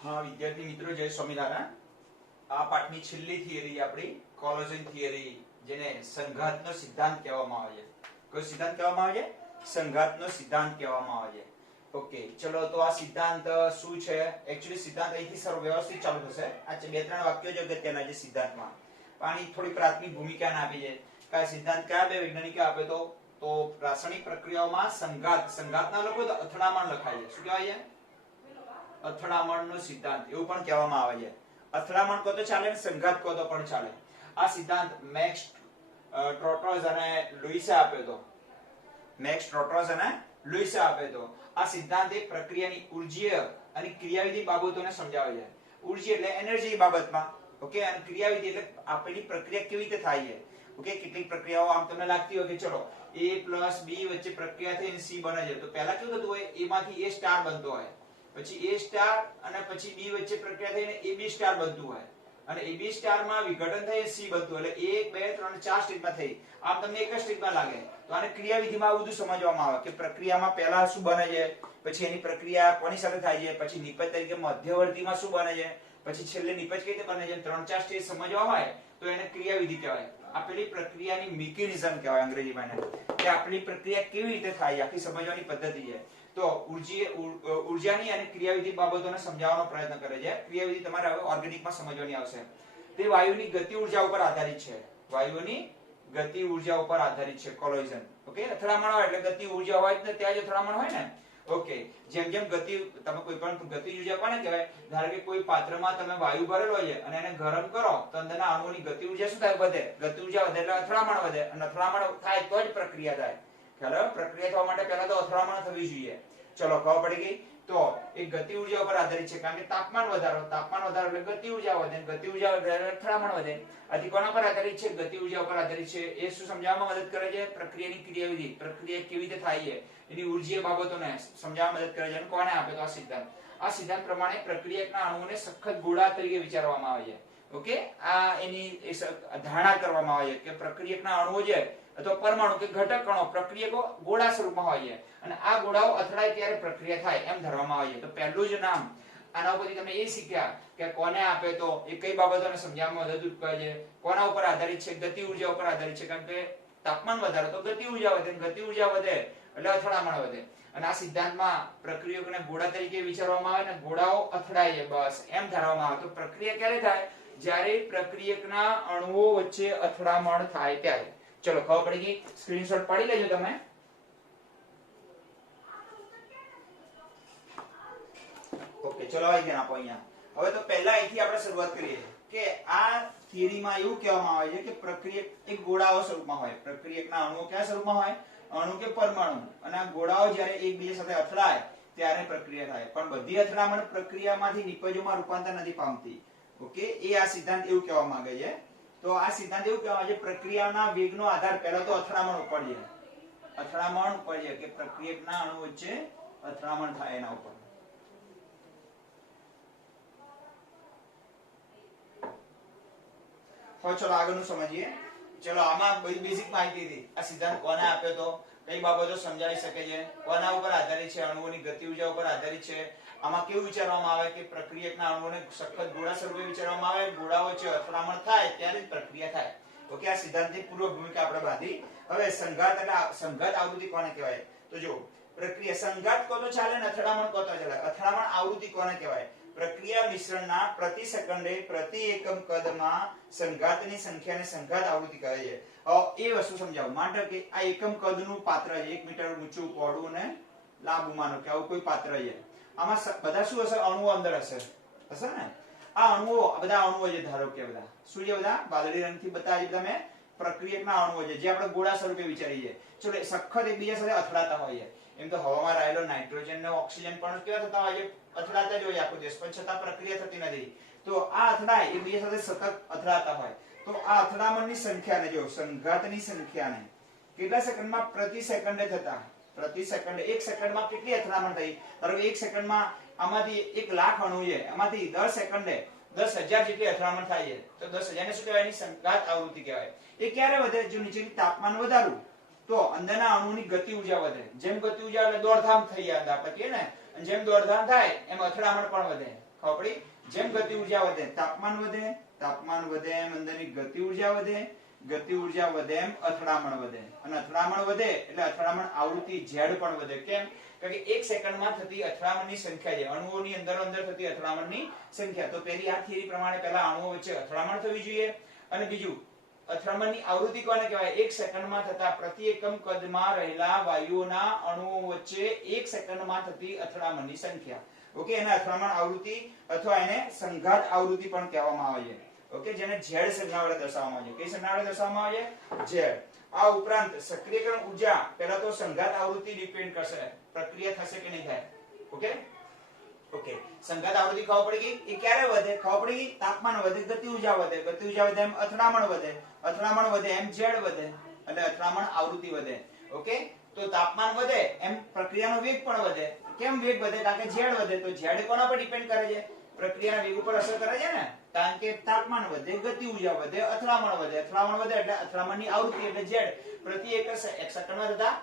हाँ विद्यार्थी मित्रों, जय स्वामिनारायण। आ पाठनी छेल्ली थियरी आपणी કોલોજન થિયરી, જેને સંઘાતનો સિદ્ધાંત કહેવામાં આવે છે। કયો સિદ્ધાંત કહેવામાં આવે છે? સંઘાતનો સિદ્ધાંત કહેવામાં આવે છે। ઓકે, ચલો તો આ સિદ્ધાંત શું છે? એક્ચ્યુઅલી સિદ્ધાંત અહીંથી સર્વ વ્યવસ્થિત ચાલુ થશે। આ બે ત્રણ વાક્યો જ અગત્યના છે સિદ્ધાંતમાં, આની થોડી પ્રાથમિક ભૂમિકા આપી છે કે આ સિદ્ધાંત કયા બે વૈજ્ઞાનિકે આપે તો રાસાયણિક પ્રક્રિયાઓમાં સંઘાતના લખો તો અથડામણ લખાય છે। શું કહેવાય છે? અથડામણનો સિદ્ધાંત એવું પણ કહેવામાં આવે છે। અથડામણ કહો તો ચાલે, સંઘાત કહો તો પણ ચાલે। આ સિદ્ધાંત મેક્સ ટ્રોટોઝ અને લુઈસે આપ્યો હતો। મેક્સ ટ્રોટોઝ અને લુઈસે આપ્યો હતો। આ સિદ્ધાંત એક પ્રક્રિયાની ઊર્જીય અને ક્રિયાવિધિ બાબતોને સમજાવે છે। ઊર્જા એટલે એનર્જી બાબતમાં, ઓકે, અને ક્રિયાવિધિ એટલે આપેલી પ્રક્રિયા કેવી રીતે થાય છે। ઓકે, કેટલીક પ્રક્રિયાઓ આમ તમને લાગતી હોય કે ચલો A + B વચ્ચે પ્રક્રિયા થઈને C બને છે, તો પહેલા કેવું થતું હોય, A માંથી A સ્ટાર બનતો હોય, પછી A સ્ટાર અને પછી B વચ્ચે પ્રક્રિયા થઈને AB સ્ટાર બનતું હોય, અને AB સ્ટાર માં વિઘટન થઈ C બનતું, એટલે 1 2 3 4 સ્ટેજમાં થઈ। આમ તમને એક જ સ્ટેજમાં લાગે તો આને ક્રિયાવિધિમાં આ બધું સમજવામાં આવે કે પ્રક્રિયામાં પહેલા શું બને છે, પછી એની પ્રક્રિયા કોની સાથે થાય છે, પછી નિપજ તરીકે મધ્યવર્તીમાં શું બને છે, પછી છેલ્લે નિપજ કઈ રીતે બને છે, 3 4 સ્ટેજ સમજવા હોય તો એને ક્રિયાવિધિ કહેવાય। આપેલી પ્રક્રિયાની મિકેનિઝમ કહેવાય અંગ્રેજીમાં એને, કે આપેલી પ્રક્રિયા કેવી રીતે થાય આખી સમજવાની પદ્ધતિ છે। તો ઊર્જાની અને ક્રિયાવિધિ બાબતોને સમજાવવાનો પ્રયત્ન કરે છે। ક્રિયાવિધિ તમારે હવે ઓર્ગેનિકમાં સમજવાની આવશે। તે વાયુની ગતિ ઊર્જા ઉપર આધારિત છે। વાયુની ગતિ ઊર્જા ઉપર આધારિત છે કોલોજન। ઓકે, અથડામણ હોય એટલે ગતિ ઊર્જા હોય તો ત્યાં જ અથડામણ હોય ને। ઓકે, જેમ જેમ ગતિ, તમે કોઈ પણ ગતિ ઊર્જા કોને કહેવાય? ધારો કે કોઈ પાત્રમાં તમે વાયુ ભરેલો છે અને એને ગરમ કરો તો અંદરના અણુઓની ગતિ ઊર્જા શું થાય? વધે। ગતિ ઊર્જા વધે એટલે અથડામણ વધે, અને અથડામણ થાય તો જ પ્રક્રિયા થાય। ખ્યાલ? પ્રક્રિયા થવા માટે પહેલા તો અથડામણ થવી જોઈએ। ચલો, ખબર પડી ગઈ? તો એ ગતિ ઊર્જા ઉપર આધારિત છે, કારણ કે તાપમાન વધારો એટલે ગતિ ઊર્જા વધે, ગતિ ઊર્જા વધે એટલે અથડામણ વધે। આથી કોના પર આધારિત છે? ગતિ ઊર્જા ઉપર આધારિત છે। એ શું સમજાવવામાં મદદ કરે છે? પ્રક્રિયાની ક્રિયાવિધિ, પ્રક્રિયા કેવી રીતે થાય છે એની ઊર્જીય બાબતોને સમજાવવામાં મદદ કરે છે। અને કોને આપે તો આ સિદ્ધાંત। આ સિદ્ધાંત પ્રમાણે પ્રક્રિયકના અણુઓને સખત ગોળા તરીકે વિચારવામાં આવે છે। ઓકે, આ એની ધારણા કરવામાં આવે છે કે પ્રક્રિયકના અણુઓ છે અથવા પરમાણુ કે ઘટક કણો પ્રક્રિયકો ગોળા સ્વરૂપમાં હોય છે, અને આ ગોળાઓ અથડાય ત્યારે પ્રક્રિયા થાય એમ ધરવામાં આવે છે। તો પહેલું જ નામ આના ઉપરથી તમે એ શીખ્યા કે કોને આપે તો એ કઈ બાબતોને સમજાવવામાં મદદરૂપ કરે છે, કોના ઉપર આધારિત છે? ગતિ ઊર્જા ઉપર આધારિત છે, કારણ કે તાપમાન વધારે તો ગતિ ઊર્જા વધે, ગતિ ઊર્જા વધે એટલે અથડામણ વધે। અને આ સિદ્ધાંતમાં પ્રક્રિયકોને ગોળા તરીકે વિચારવામાં આવે ને ગોળાઓ અથડાય છે બસ એમ ધારવામાં આવે। તો પ્રક્રિયા ક્યારે થાય? જ્યારે પ્રક્રિયકના અણુઓ વચ્ચે અથડામણ થાય ત્યારે। ચલો, ખબર પડી ગઈ? સ્ક્રીનશોટ પાડી લેજો તમે। ઓકે, ચલો આવી ધ્યાન આપો અહીંયા। હવે તો પહેલા અહીંથી આપણે શરૂઆત કરીએ કે આ થિયરીમાં એવું કહેવામાં આવે છે કે પ્રક્રિયક એક ગોળાઓ સ્વરૂપમાં હોય। પ્રક્રિયકના અણુઓ કયા સ્વરૂપમાં હોય? અણુ કે પરમાણુ, અને આ ગોળાઓ જ્યારે એકબીજા સાથે અથડાય ત્યારે પ્રક્રિયા થાય, પણ બધી અથડામણ પ્રક્રિયામાંથી નિપજોમાં રૂપાંતર નથી પામતી। ઓકે, એ આ સિદ્ધાંત એવું કહેવા માંગે છે। તો આ સિદ્ધાંત એવું કહેવા માંગે છે પ્રક્રિયાના વેગનો આધાર પહેલા તો અથડામણ ઉપર છે। અથડામણ ઉપર છે કે પ્રક્રિયકના અણુ વચ્ચે અથડામણ થાય એના ઉપર। હવે ચલો આગળનું સમજીએ। ચલો, આમાં બધી બેઝિક માહિતી હતી। આ સિદ્ધાંત કોને આપ્યો તો, કઈ બાબતો સમજાવી શકે છે, કોના ઉપર આધારિત છે? અણુઓની ગતિ ઊર્જા ઉપર આધારિત છે। આમાં કેવું વિચારવામાં આવે કે પ્રક્રિયકના અણુઓને સખત ગોળા સ્વરૂપે વિચારવામાં આવે, ગોળા વચ્ચે અથડામણ થાય ત્યારે જ પ્રક્રિયા થાય। ઓકે, આ સિદ્ધાંતની પૂર્વ ભૂમિકા આપણે બાંધી। હવે સંઘાત એટલે સંઘાત આવૃત્તિ કોને કહેવાય? તો જો પ્રક્રિયા સંઘાત કહો તો ચાલે ને અથડામણ કહો તો ચાલે। અથડામણ આવૃત્તિ કોને કહેવાય? પ્રક્રિયા મિશ્રણના પ્રતિ સેકન્ડે પ્રતિ એકમ કદમાં સંઘાતની સંખ્યાને સંઘાત આવૃત્તિ કહે છે। એ વસ્તુ સમજાવું માટે કે આ એકમ કદનું પાત્ર છે, 1 મીટર ઊંચું, પહોળું અને લાંબુ, માનો કે આવું કોઈ પાત્ર છે। આમાં બધા શું હશે? અણુઓ અંદર હશે ને? આ અણુઓ, બધા અણુઓ છે, ધારો કે બધા શું છે? બધા વાદળી રંગથી બતાવી દીધા મેં, પ્રક્રિયકના અણુઓ છે જે આપણે ગોળા સ્વરૂપે વિચારીએ। ચલો, સખત એકબીજા સાથે અથડાતા હોય છે। એમ તો હવામાં રહેલો નાઇટ્રોજન અને ઓક્સિજન પણ કેવા થતા હોય છે? અથડાતા જ હોય આખો દિવસ, પણ છતાં પ્રક્રિયા થતી નથી। તો આ અથડાય, એકબીજા સાથે સતત અથડાતા હોય તો આ અથડામણની સંખ્યાને જો સંઘાતની સંખ્યાને કેટલા સેકન્ડમાં? પ્રતિ સેકન્ડે થતા, પ્રતિ સેકન્ડે, એક સેકન્ડમાં કેટલી અથડામણ થઈ? ધારો કે એક સેકન્ડમાં આમાંથી 1 લાખ અણુ છે, એમાંથી દર સેકન્ડે 10,000 જેટલી અથડામણ થાય છે। તો 10,000 ને શું કહેવાય? એની સંઘાત આવૃત્તિ કહેવાય। એ ક્યારે વધે? જો નીચેની તાપમાન વધારું તો અંદરના અણુની ગતિ ઉર્જા વધે. જેમ ગતિ ઉર્જા એટલે દોડધામ થઈ જાય આપણે કહીએ ને, અને જેમ દોડધામ થાય એમ અથડામણ પણ વધે. ખબર પડી? જેમ ગતિ ઉર્જા વધે તાપમાન વધે એમ અંદરની ગતિ ઉર્જા વધે, ગતિ ઉર્જા વધે એમ અથડામણ વધે, અને અથડામણ વધે એટલે અથડામણ આવૃત્તિ Z પણ વધે. કેમ? કારણ કે 1 સેકન્ડમાં થતી અથડામણની સંખ્યા છે, અણુઓની અંદર થતી અથડામણની સંખ્યા. તો પહેલી આ થિયરી પ્રમાણે પહેલા અણુઓ વચ્ચે અથડામણ થવી જોઈએ, અને બીજું અથડામણની આવૃત્તિ કોને કહેવાય? 1 સેકન્ડમાં થતા પ્રતિ એકમ કદમાં રહેલા વાયુઓના અણુઓ વચ્ચે 1 સેકન્ડમાં થતી અથડામણની સંખ્યા. ઓકે, એને અથડામણ આવૃત્તિ અથવા એને સંઘાત આવૃત્તિ પણ કહેવામાં આવે છે. ઓકે, જેને Z સંજ્ઞા વડે દર્શાવવામાં આવે છે. કઈ સંજ્ઞા વડે દર્શાવવામાં આવે છે? Z. આ ઉપરાંત સક્રિયકરણ ઊર્જા પહેલા તો સંઘાત આવૃત્તિ ડિપેન્ડ કરશે, પ્રક્રિયા થશે કે નહીં થાય. ઓકે ઓકે, સંઘાત આવૃત્તિ ખબર પડી ગઈ. એ ક્યારે વધે? ખબર પડી ગઈ. તાપમાન વધે, ગતિ ઉર્જા વધે, ગતિ ઉર્જા વધે એમ અથડામણ વધે, અથડામણ વધે એમ Z વધે, એટલે અથડામણ આવૃત્તિ વધે. ઓકે, તો તાપમાન વધે એમ પ્રક્રિયાનો વેગ પણ વધે. કેમ વેગ વધે? કારણ કે Z વધે. તો Z કોના પર ડિપેન્ડ કરે છે? પ્રક્રિયાના વેગ ઉપર અસર કરે છે ને. કારણ કે તાપમાન વધે, ગતિ ઉર્જા વધે, અથડામણ વધે, અથડામણ વધે એટલે અથડામણની આવૃત્તિ એટલે Z. પ્રતિ એક સેકન્ડમાં થતા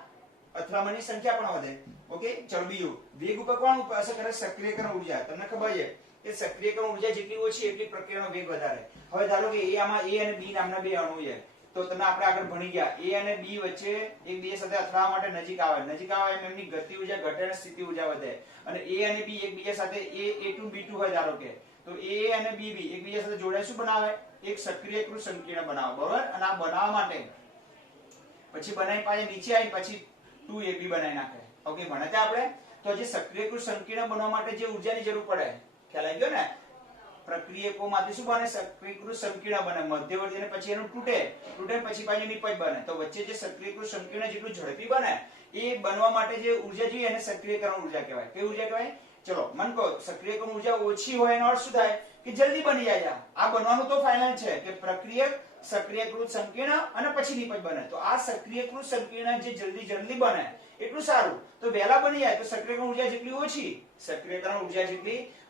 અથડામણની સંખ્યા પણ વધે. ઓકે, ચલો બીજું, વેગ ઉપર કોણ અસર કરે? સક્રિયકરણ ઊર્જા. તમને ખબર છે કે સક્રિયકરણ ઊર્જા જેટલી ઓછી એટલી પ્રક્રિયાનો વેગ વધારે. હવે ધારો કે આમાં A અને B નામના બે અણુ છે, તો તમે આપણે આગળ ભણી ગયા A અને B વચ્ચે એકબીજા સાથે અથડાવા માટે નજીક આવે એમ એમની ગતિ ઉર્જા ઘટે અને સ્થિતિ ઉર્જા વધે. અને A અને B એકબીજા સાથે A2 B2 હોય ધારો કે, તો A અને B એકબીજા સાથે જોડાય શું બનાવે? એક સક્રિયકૃત સંકીર્ણ બનાવે. બરોબર? અને આ બનાવવા માટે પછી બનાવી પાછે નીચે આવી પછી 2AB બનાવી નાખે. ઓકે, ભણતા આપણે. તો જે સક્રિયકૃત સંકીર્ણ બનવા માટે જે ઉર્જાની જરૂર પડે, ખ્યાલ આવી ગયો ને? પ્રક્રિયકોમાંથી શું બને? સક્રિયકૃત સંકીર્ણ બને, મધ્યવર્તી, અને પછી એનું તૂટે પછી પાછી નિપજ બને. તો વચ્ચે જે સક્રિયકૃત સંકીર્ણ જેટલું ઝડપી બને એ બનવા માટે જે ઉર્જા જોઈએ એને સક્રિયકરણ ઉર્જા કહેવાય. કઈ ઉર્જા કહેવાય? ચલો મન કહો, સક્રિયકરણ ઉર્જા ઓછી હોય એનો અર્થ શું થાય? કે જલ્દી બની જાય. આ બનવાનું તો ફાઇનલ છે કે પ્રક્રિયક સક્રિયકૃત સંકીર્ણ અને પછી નિપજ બને. તો આ સક્રિયકૃત સંકીર્ણ જે જલ્દી બને એટલું સારું. તો વહેલા બની જાય તો સક્રિયકરણ ઉર્જા જેટલી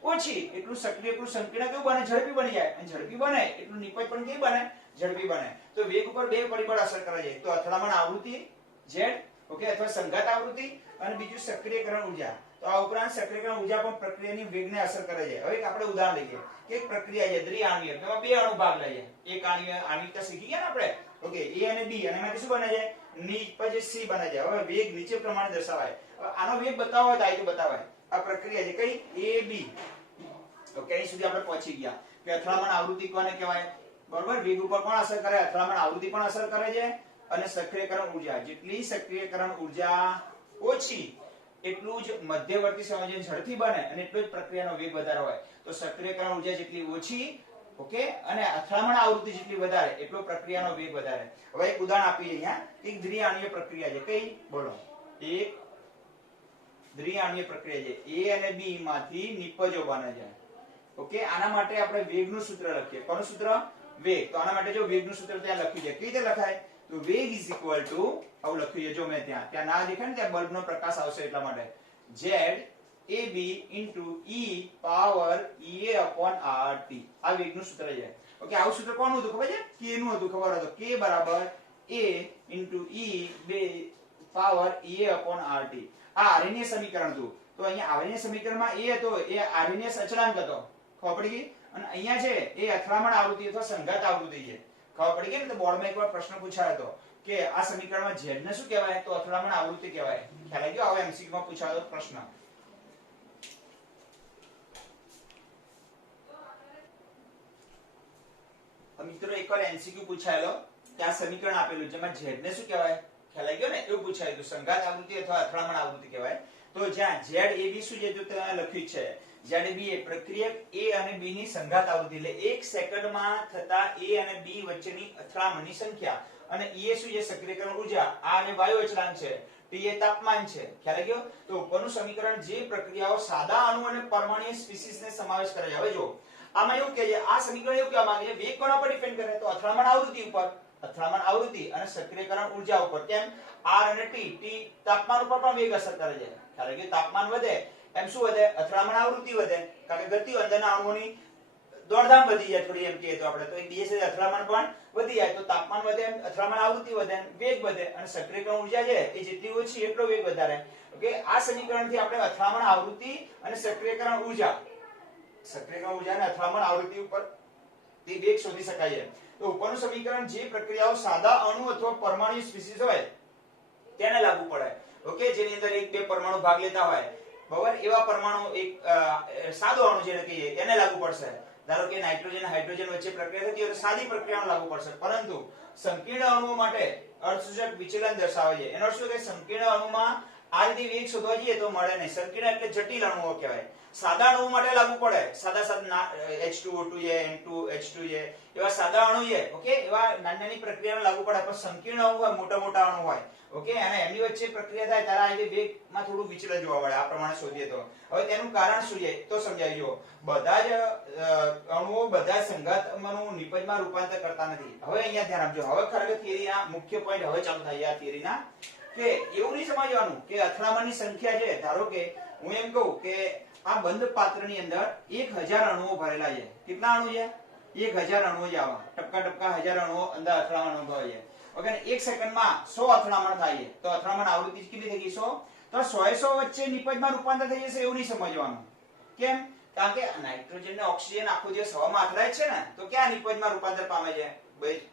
ઓછી એટલું સક્રિયકૃત સંકીર્ણ કેવું બને? ઝડપી બની જાય. અને ઝડપી બને એટલું નિપજ પણ કેવી બને? ઝડપી બને. તો વેગ ઉપર બે પરિબળ અસર કરે છે. તો અથડામણ આવૃત્તિ Z, ઓકે, અથવા સંઘાત આવૃત્તિ, અને બીજું સક્રિયકરણ ઉર્જા. તો આ ઉપરાંત સક્રિયકરણ ઉર્જા પણ પ્રક્રિયાની વેગને અસર કરે છે. હવે આપણે ઉદાહરણ લઈએ કે એક પ્રક્રિયા છે દ્વિઆણ્વીય, તેમાં બે અણુ ભાગ લે છે. એક આણ્વિકતા શીખી ગયા ને આપણે. ઓકે, A અને B, અને એમાંથી શું બને છે? નિપજ C બને છે. હવે વેગ નીચે પ્રમાણે દર્શાવાય. આનો વેગ બતાવવો હોય તો આ રીતે બતાવાય. આ પ્રક્રિયા છે કઈ? AB. ઓકે, અહીં સુધી આપણે પહોંચી ગયા કે અથડામણ આવૃત્તિ કોને કહેવાય? બરોબર? વેગ ઉપર કોણ અસર કરે? અથડામણ આવૃત્તિ પણ અસર કરે છે. અને સક્રિયકરણ ઊર્જા, જેટલી સક્રિયકરણ ઊર્જા ઓછી એટલું જ મધ્યવર્તી સંયોજન ઝડપી બને અને એટલો જ પ્રક્રિયાનો વેગ વધારે હોય. તો સક્રિયકરણ ઊર્જા જેટલી ઓછી, ઓકે, અને અથડામણ આવૃત્તિ જેટલી વધારે એટલો પ્રક્રિયાનો વેગ વધારે. હવે એક ઉદાહરણ આપીએ અહીંયા. એક દ્વિઆણ્વીય પ્રક્રિયા છે. કઈ? બોલો. એક દ્વિઆણ્વીય પ્રક્રિયા છે. A અને B માંથી નિપજો બને છે. ઓકે, આના માટે આપણે વેગનું સૂત્ર લખીએ. કોનું સૂત્ર? વેગ. તો આના માટે જો વેગનું સૂત્ર ત્યાં લખ્યું છે. કેવી રીતે લખાય? તો વેગ ઇઝ ઇક્વલ ટુ આવું લખ્યું છે. જો મેં ત્યાં ના દેખાય ને, ત્યાં બલ્બનો પ્રકાશ આવશે એટલા માટે. ZAB into E power EA upon RT. આ વેગનું સૂત્ર છે. ઓકે, આવું સૂત્ર કોનું હતું ખબર છે? K નું હતું. ખબર હતો? K બરાબર A into E power EA upon RT. આ આરએનએ સમીકરણ હતું. તો અહીંયા આરએનએ સમીકરણમાં A હતો, એ આરએનએ અચળાંક હતો. ખબર પડી ગઈ? અને અહીંયા છે એ અથડામણ આવૃત્તિ અથવા સંઘાત આવૃત્તિ છે. ખબર પડી ગઈ ને? તો બોર્ડમાં એકવાર પ્રશ્ન પૂછાયો હતો કે આ સમીકરણમાં Z ને શું કહેવાય? તો અથડામણ આવૃત્તિ કહેવાય. ખ્યાલ આવી ગયો? હવે MCQ માં પૂછાયો પ્રશ્ન. મિત્રો એકવાર MCQ પૂછાયેલો કે આ સમીકરણ આપેલું જેમાં Z ને શું કહેવાય? ખ્યાલ આવી ગયો ને? એવું પૂછાયું. સંઘાત આવૃત્તિ અથવા અથડામણ આવૃત્તિ કહેવાય. તો જ્યાં ZAB શું છે? તો ત્યાં લખ્યું છે ZAB એ પ્રક્રિયક A અને B ની સંઘાત આવૃત્તિ, એટલે 1 સેકન્ડમાં થતા A અને B વચ્ચેની અથડામણની સંખ્યા, અને E શું છે? સક્રિયકરણ ઊર્જા. આ અને વાયુ અચળાંક છે. T એ તાપમાન છે. ખ્યાલ આવી ગયો? તો ઉપરનું સમીકરણ જે પ્રક્રિયાઓ સાદા અણુ અને પરમાણ્વીય સ્પીસીસને સમાવેશ કરે છે. હવે જો આમાં એવું કહે છે, આ સમીકરણ એવું કહેવા માંગે છે વેગ કોના પર ડિપેન્ડ કરે? તો અથડામણ આવૃત્તિ ઉપર. અથડામણ આવૃત્તિ અને સક્રિયકરણ ઊર્જા ઉપર. કેમ? R અને T તાપમાન ઉપર પણ વેગ અસર કરે છે. ખ્યાલ આવી ગયો? તાપમાન વધે એમ શું વધે? અથડામણ આવૃત્તિ વધે. કારણ કે ગતિ અંદરના અણુઓની દોડધામ વધી જાય થોડી એમ કહીએ તો આપણે, તો એકબીજા સાથે અથડામણ પણ વધી જાય, તો તાપમાન વધે, અથડામણ આવૃત્તિ વધે, વેગ વધે, અને સક્રિયકરણ ઉર્જા છે એ જેટલી ઓછી એટલો વેગ વધારે. ઓકે, આ સમીકરણથી આપણે અથડામણ આવૃત્તિ અને સક્રિયકરણ ઉર્જા અને અથડામણ આવૃત્તિ ઉપર તે વેગ શોધી શકાય છે. તો ઉપરનું સમીકરણ જે પ્રક્રિયાઓ સાદા અણુ અથવા પરમાણુ સ્પીસીસ હોય તેને લાગુ પડે. ઓકે, જેની અંદર એક બે પરમાણુ ભાગ લેતા હોય, બરાબર, એવા પરમાણુ એક સાદો અણુ જેને કહીએ એને લાગુ પડશે. ધારો કે નાઇટ્રોજન અને હાઇડ્રોજન વચ્ચે પ્રક્રિયા થતી હોય તો સાદી પ્રક્રિયાને લાગુ પડશે, પરંતુ સંકીર્ણ અણુઓ માટે અર્થસૂચક વિચલન દર્શાવે છે. એનો અર્થ શું કે સંકીર્ણ અણુમાં આ રીતે વેગ શોધવા જઈએ તો મળે નહીં. સંકીર્ણ એટલે જટિલ અણુઓ કહેવાય. સાદા અણુઓ માટે લાગુ પડે, સાદા H2O2 છે, N2H2 છે, એવા સાદા અણુ છે, ઓકે, એવા નાની નાની પ્રક્રિયાને લાગુ પડે. પણ સંકીર્ણ અણુ હોય, મોટા મોટા અણુ હોય, ઓકે, અને એમની વચ્ચે પ્રક્રિયા થાય ત્યારે આ વેગમાં થોડું વિચલન જોવા મળે. આ પ્રમાણે શોધીએ તો હવે તેનું કારણ શું છે તો સમજાવી જો. બધા જ અણુઓ બધા સંઘાતનું નિપજમાં રૂપાંતર કરતા નથી. હવે અહીંયા ધ્યાન આપજો. હવે ખરેખર થિયરીના મુખ્ય પોઈન્ટ હવે ચાલુ થાય આ થિયરીના, કે એવું નહીં સમજવાનું કે અથડામણની સંખ્યા છે. ધારો કે હું એમ કહું કે આ બંધ પાત્રની અંદર 1000 અણુઓ ભરેલા છે. કેટલા અણુ છે? 1000 અણુઓ જ આવા ટપકા ટપકા 1000 અણુઓ અંદર અથડામણ અનુભવે છે. ઓકે, ને 1 સેકન્ડમાં 100 અથડામણ થાય છે. તો અથડામણ આવૃત્તિ કેટલી થઈ ગઈ? 100. તો 100 વચ્ચે નિપજમાં રૂપાંતર થઈ જશે એવું નહીં સમજવાનું. કેમ? કારણ કે નાઇટ્રોજન ને ઓક્સિજન આખો દિવસ હવામાં અથડાય છે ને, તો ક્યાં નિપજમાં રૂપાંતર પામે છે?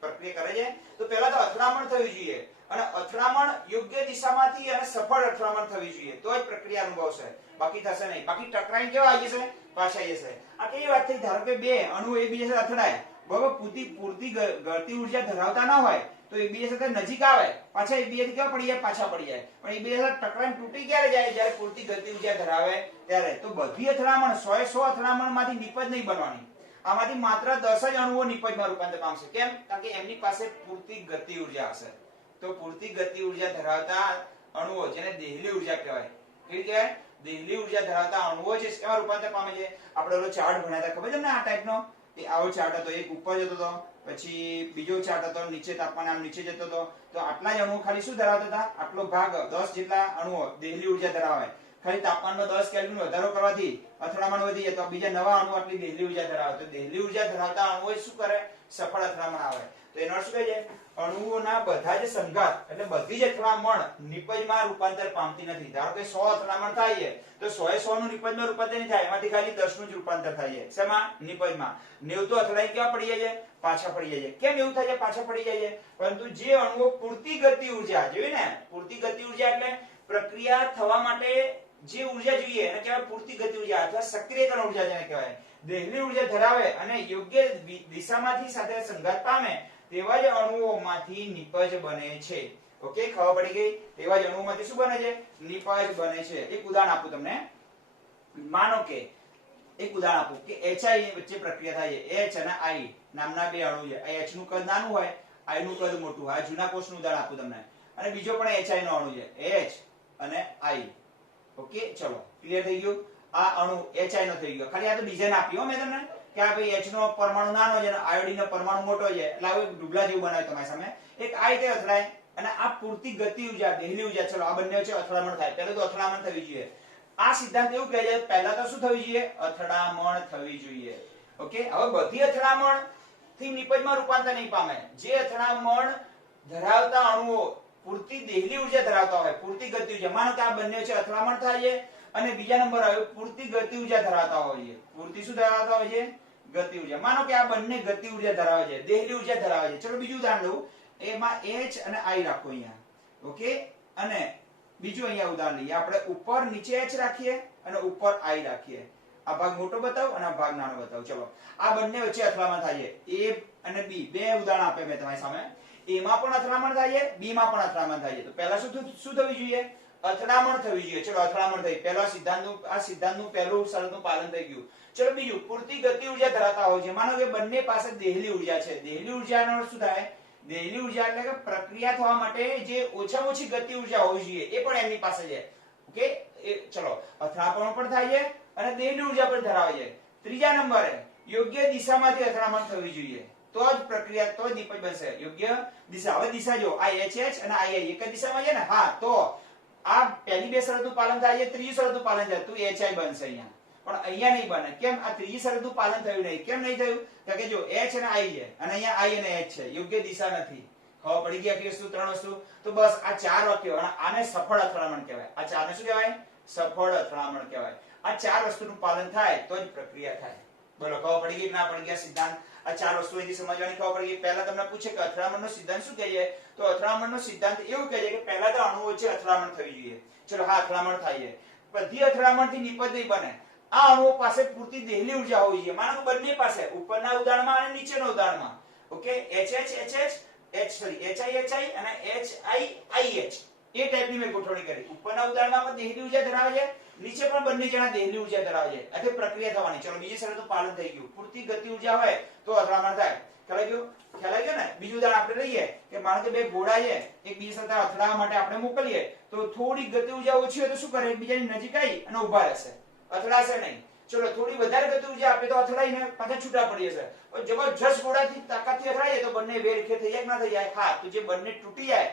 પ્રક્રિયા કરે છે. તો પહેલા તો અથડામણ થવી જોઈએ, અને અથડામણ યોગ્ય દિશામાંથી અને સફળ અથડામણ થવી જોઈએ, તો જ પ્રક્રિયા અનુભવશે. બાકી થશે નહીં. બાકી ટકરાઈને કેવા આવી જશે? પાછા આવી જશે. આ કેવી વાત થઈ? ધારો કે બે અણુ એકબીજા સાથે અથડાય, બરાબર, પૂરતી ગળતી ઉર્જા ધરાવતા ના હોય તો એકબીજા સાથે નજીક આવે, પાછા એકબીજાથી કેવા પડી જાય? પાછા પડી જાય. પણ એકબીજા સાથે ટકરાઈને તૂટી ક્યારે જાય? જ્યારે પૂરતી ગળતી ઉર્જા ધરાવે ત્યારે. તો બધી અથડામણ 100 અથડામણમાંથી નિપજ નહીં બનવાની. આમાંથી માત્ર 10 જ અણુઓ નિપજમાં રૂપાંતર પામશે. કેમ? કારણ કે એમની પાસે પૂરતી ગતિ ઉર્જા હશે. તો પૂરતી ગતિ ઉર્જા ધરાવતા અણુઓ, જેને દેહલી ઉર્જા કહેવાય, કેવી કહેવાય? દેહલી ઉર્જા ધરાવતા અણુઓ જે કેવા રૂપાંતર પામે છે? આપણે ઓલો ચાર્ટ ભણ્યા હતા, ખબર છે ને આ ટાઈપનો? એ આવો ચાર્ટ હતો. એક ઉપર જતો હતો, પછી બીજો ચાર્ટ હતો, નીચે તાપમાન આમ નીચે જતો હતો. તો આટલા જ અણુઓ ખાલી શું ધરાવતા હતા? આટલો ભાગ 10 જેટલા અણુઓ દેહલી ઉર્જા ધરાવે. ખાલી તાપમાનમાં 10 કેલ્વિન વધારો કરવાથી અથડામણ વધી જાય, તો બીજા નવા અણુ આટલી દેહલી ઉર્જા ધરાવે. તો દેહલી ઉર્જા ધરાવતા અણુઓ શું કરે? સફળ અથડામણ આવે. તો એનો અર્થ શું કહે છે? અણુઓના બધા જ સંઘાત એટલે બધી જ અથડામણ નિપજમાં રૂપાંતર પામતી નથી. ધારો કે 100 અથડામણ થાય છે તો 100 નું નિપજમાં રૂપાંતર નહીં થાય, એમાંથી ખાલી 10 નું જ રૂપાંતર થાય છે. શેમાં? નિપજમાં. 90 તો અથડાઈ કેવા પડી જાય છે? પાછા પડી જાય છે. કેમ એવું થાય છે? પાછા પડી જાય છે. પરંતુ જે અણુઓ પૂરતી ગતિ ઉર્જા જોઈ ને, પૂરતી ગતિ ઉર્જા એટલે પ્રક્રિયા થવા માટે જે ઉર્જા જોઈએ એને કહેવાય પૂરતી ગતિ ઉર્જા અથવા સક્રિયકરણ ઉર્જા જેને કહેવાય. દેહલી ઉર્જા ધરાવે અને યોગ્ય દિશામાંથી સાથે સંઘાત પામે તેવા જ અણુઓમાંથી નિપજ બને છે. ઓકે, ખબર પડી ગઈ? તેવા જ અણુઓમાંથી શું બને છે? નિપજ બને છે. એક ઉદાહરણ આપું તમને. માનો કે એક ઉદાહરણ આપું કે HI વચ્ચે પ્રક્રિયા થાય છે. H અને I નામના બે અણુ છે. H નું કદ નાનું હોય, I નું કદ મોટું હોય. આ જૂના કોષનું ઉદાહરણ આપું તમને. અને બીજો પણ HI નો અણુ છે, H અને I. ઓકે, ચલો, ક્લિયર થઈ ગયું? આ અણુ HI નો થઈ ગયો. ખાલી આ તો ડિઝાઇન આપી હો મેં તમને, કે આ ભાઈ H નો પરમાણુ નાનો છે અને આયોડિન નો પરમાણુ મોટો છે, એટલે આ ઢુબલા જેવું બનાવ્યું તમારી સામે. એક I તે અથડાય અને આ પૂરતી ગતિ ઉર્જા, દેહલી ઉર્જા, ચલો આ બંને વચ્ચે અથડામણ થાય. પહેલા તો અથડામણ થવી જોઈએ. આ સિદ્ધાંત એવું કહે છે પહેલા તો શું થવી જોઈએ? અથડામણ થવી જોઈએ. ઓકે, હવે બધી અથડામણ થી નિપજમાં રૂપાંતર નહીં પામે. જે અથડામણ ધરાવતા અણુઓ પૂરતી દેહલી ઉર્જા ધરાવતા હોય, પૂરતી ગતિ ઉર્જા, માનો કે આ બંને વચ્ચે અથડામણ થાય છે અને બીજા નંબર આવ્યો પૂરતી ગતિ ઉર્જા ધરાવતા હોય છે. પૂરતી શું ધરાવતા હોય છે? ગતિ ઉર્જા. માનો કે આ બંને ગતિ ઉર્જા ધરાવે છે, દેહલી ઉર્જા ધરાવે છે. ચલો બીજું ઉદાહરણ લઉં. એમાં H અને I રાખો અહીંયા. ઓકે, અને બીજું અહીંયા ઉદાહરણ લઈએ. આપણે ઉપર નીચે H રાખીએ અને ઉપર I રાખીએ. આ ભાગ મોટો બતાવો અને આ ભાગ નાનો બતાવો. ચલો, આ બંને વચ્ચે અથડામણ થાય છે. A અને B બે ઉદાહરણ આપે મેં તમારી સામે. A માં પણ અથડામણ થાય છે, B માં પણ અથડામણ થાય છે. તો પહેલા શું થવી જોઈએ? અથડામણ થવી જોઈએ. ચલો, અથડામણ થઈ. પહેલા સિદ્ધાંતનું પહેલું શરતનું પાલન થઈ ગયું. ચલો બીજું, પૂરતી ગતિ ઉર્જા ધરાવતા હોય છે. માનો કે બંને પાસે દેહલી ઉર્જા છે. દેહલી ઉર્જાનો શું થાય? દેહલી ઉર્જા એટલે કે પ્રક્રિયા થવા માટે જે ઓછામાં ઓછી ગતિ ઉર્જા હોવી જોઈએ એ પણ એમની પાસે છે. ઓકે, ચલો, અથડામણ પણ થાય છે અને દેહલી ઉર્જા પણ ધરાવે છે. ત્રીજા નંબરે યોગ્ય દિશામાંથી અથડામણ થવી જોઈએ, તો જ પ્રક્રિયા, તો જ નિપજ બનશે. યોગ્ય દિશા. હવે દિશા જો, આ HH અને II એક જ દિશામાં છે ને? હા, તો આ પહેલી બે શરતનું પાલન થાય છે, ત્રીજી શરતનું પાલન થાય તો HI બનશે અહીંયા. પણ અહીંયા નહીં બને. કેમ? આ ત્રીજી શરતનું પાલન થયું નહીં. કેમ નહીં થયું? કારણ કે જો h અને i છે અને અહીંયા i અને h છે, યોગ્ય દિશા નથી. ખબર પડી ગઈ આટલી વસ્તુ, ત્રણ વસ્તુ. તો બસ આ ચાર વાક્યો અને આને સફળ અથડામણ કહેવાય. આ ચારને શું કહેવાય? સફળ અથડામણ કહેવાય. આ ચાર વસ્તુનું પાલન થાય તો જ પ્રક્રિયા થાય. બોલો ખબર પડી ગઈ કે ના પડી ગઈ? સિદ્ધાંત આ ચાર વસ્તુ અહીંથી સમજવાની ખબર પડી ગઈ. પહેલા તમને પૂછે કે અથડામણનો સિદ્ધાંત શું કહે છે, તો અથડામણનો સિદ્ધાંત એવું કહે છે કે પહેલા તો અણુઓ વચ્ચે અથડામણ થવી જોઈએ. ચલો હા, અથડામણ થાય છે. બધી અથડામણથી નિપજ નહીં બને. આ અણુઓ પાસે પૂરતી દેહલી ઉર્જા હોવી જોઈએ. માનો કે બંને પાસે, ઉપરના ઉદાહરણમાં અને નીચેના ઉદાહરણમાં, ઓકે, HI અને HIIH એ ટાઈપની મેં ગોઠવણી કરી. ઉપરના ઉદાહરણમાં પણ દેહલી ઉર્જા ધરાવે છે, નીચે પણ બંને જણા દેહલી ઉર્જા ધરાવે છે. એટલે પ્રક્રિયા થવાની. ચલો બીજી શરતનું પાલન થઈ ગયું. પૂરતી ગતિ ઉર્જા હોય તો અથડામણ થાય. ખ્યાલ આવી ગયો ને? બીજું ઉદાહરણ આપણે લઈએ કે માનો કે બે ઘોડા છે, એક બીજા સાથે અથડાવા માટે આપણે મોકલીએ, તો થોડી ગતિ ઉર્જા ઓછી હોય તો શું કરે? એકબીજાની નજીક આવી અને ઉભા રહેશે, અથડાશે નહીં. ચલો થોડી વધારે ગતિ ઉર્જા આપે તો અથડાઈને પાછા છૂટા પડી જશે. જબરજસ્ત ઘોડાથી તાકાતથી અથડાઈએ તો બંને વેરખે થઈ જાય કે ના થઈ જાય? હા. તો જે બંને તૂટી જાય